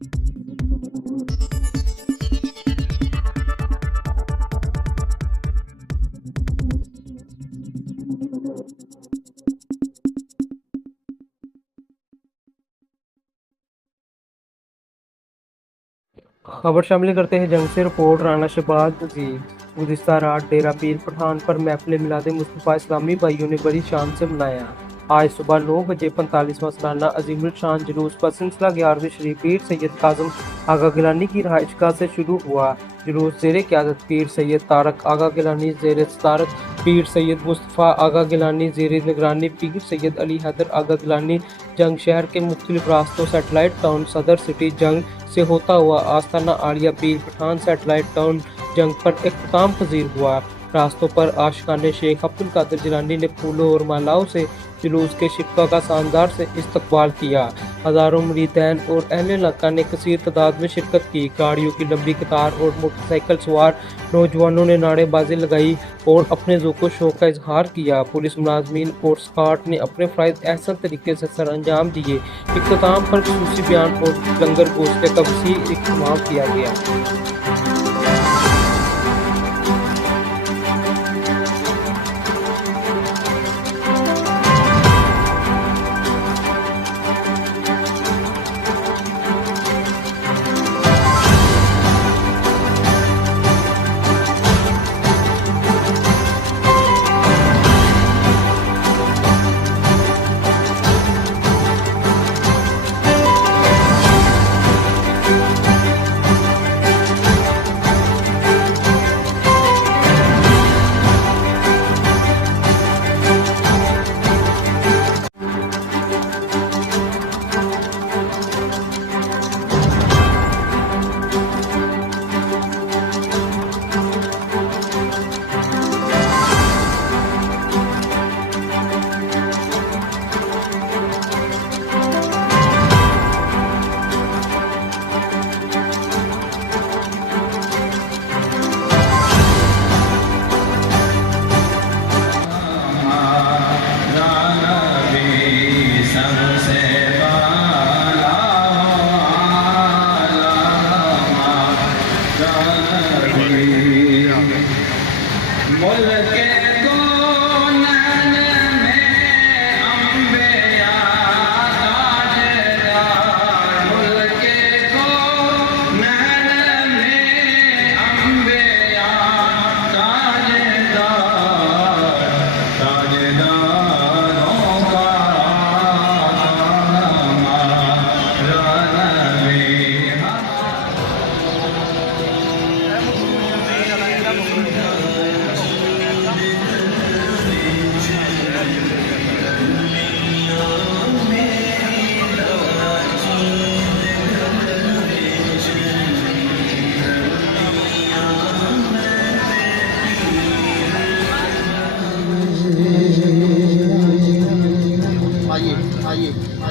खबर शामिल करते हैं जंग से। रिपोर्ट राना शहबाज जी। गुज़िश्ता रात डेरा पीर पठान पर महफिल मिलाद मुस्तफ़ा इस्लामी भाइयों ने बड़ी शान से मनाया। आज सुबह 9 बजे 45वां सालाना अजीमुल शान जुलूस पर सिलसिला 11वीं शरीफ पीर सैयद काज़म आगा गिलानी की रहायशगाह से शुरू हुआ। जुलूस ज़ेर क़यादत पीर सैयद तारक आगा गिलानी, ज़ेर सदारत पीर सैयद मुस्तफ़ा आगा गिलानी, ज़ेर निगरानी पीर सैयद अली हैदर आगा गिलानी जंग शहर के मुख्तलिफ रास्तों सैटेलाइट टाउन सदर सिटी जंग से होता हुआ आस्ताना आलिया पीर पठान सैटेलाइट टाउन जंग पर इख्तिताम पजीर हुआ। रास्तों पर आशिकाने शेख अब्दुल कादिर जिलानी ने फूलों और मालाओं से जुलूस के शिरका का शानदार से इस्तकबाल किया। हज़ारों मुरीदैन और अहले इलाका ने कसीर तादाद में शिरकत की। गाड़ियों की लंबी कतार और मोटरसाइकिल सवार नौजवानों ने नारेबाजी लगाई और अपने ज़ौक़ शौक़ का इजहार किया। पुलिस मुलाजमीन और स्काट ने अपने फ़राइज़ अहसन तरीके से सर अंजाम दिए। इख्तिताम पर खुसूसी बयान और लंगर गोश्ते का वसी इख्तिताम किया गया।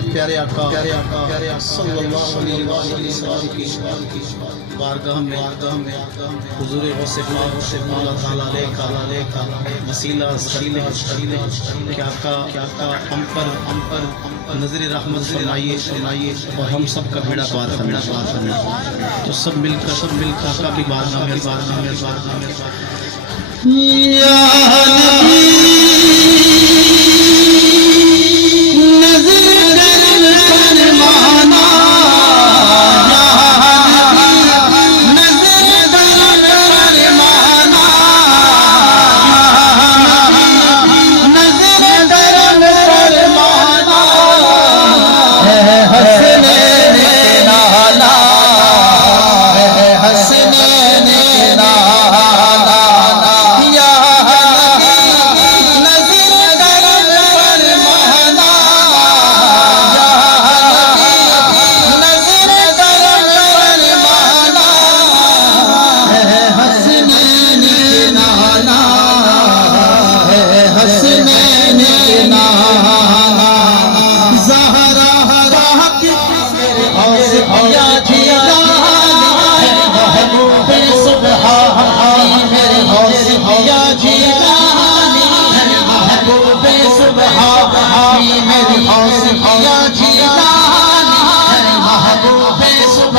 प्यारे आका सल्लल्लाहु अलैहि वसल्लम की बारगाह में हुजूर गौसे पाक अल्लाह ताला का वसीला सलीले कि आका हम पर नजर रहमत फरमाइए और हम सब का बेड़ा पार फरमाइए। तो सब मिलकर आका की बारगाह में या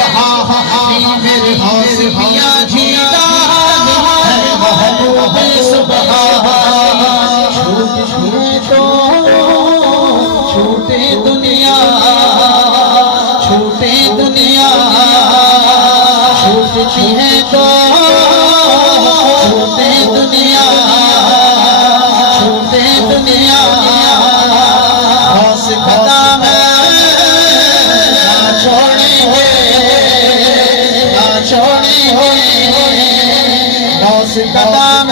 सुबहान मेरे हौस पिया जीता है महबूब सुबहान छूटे तो छूटे दुनिया छूटे दुनिया छूटती है तो छूटे दुनिया छूटे दुनिया हौस कदम ना छोड़ेंगे ना छोड़ेंगे हौस कदम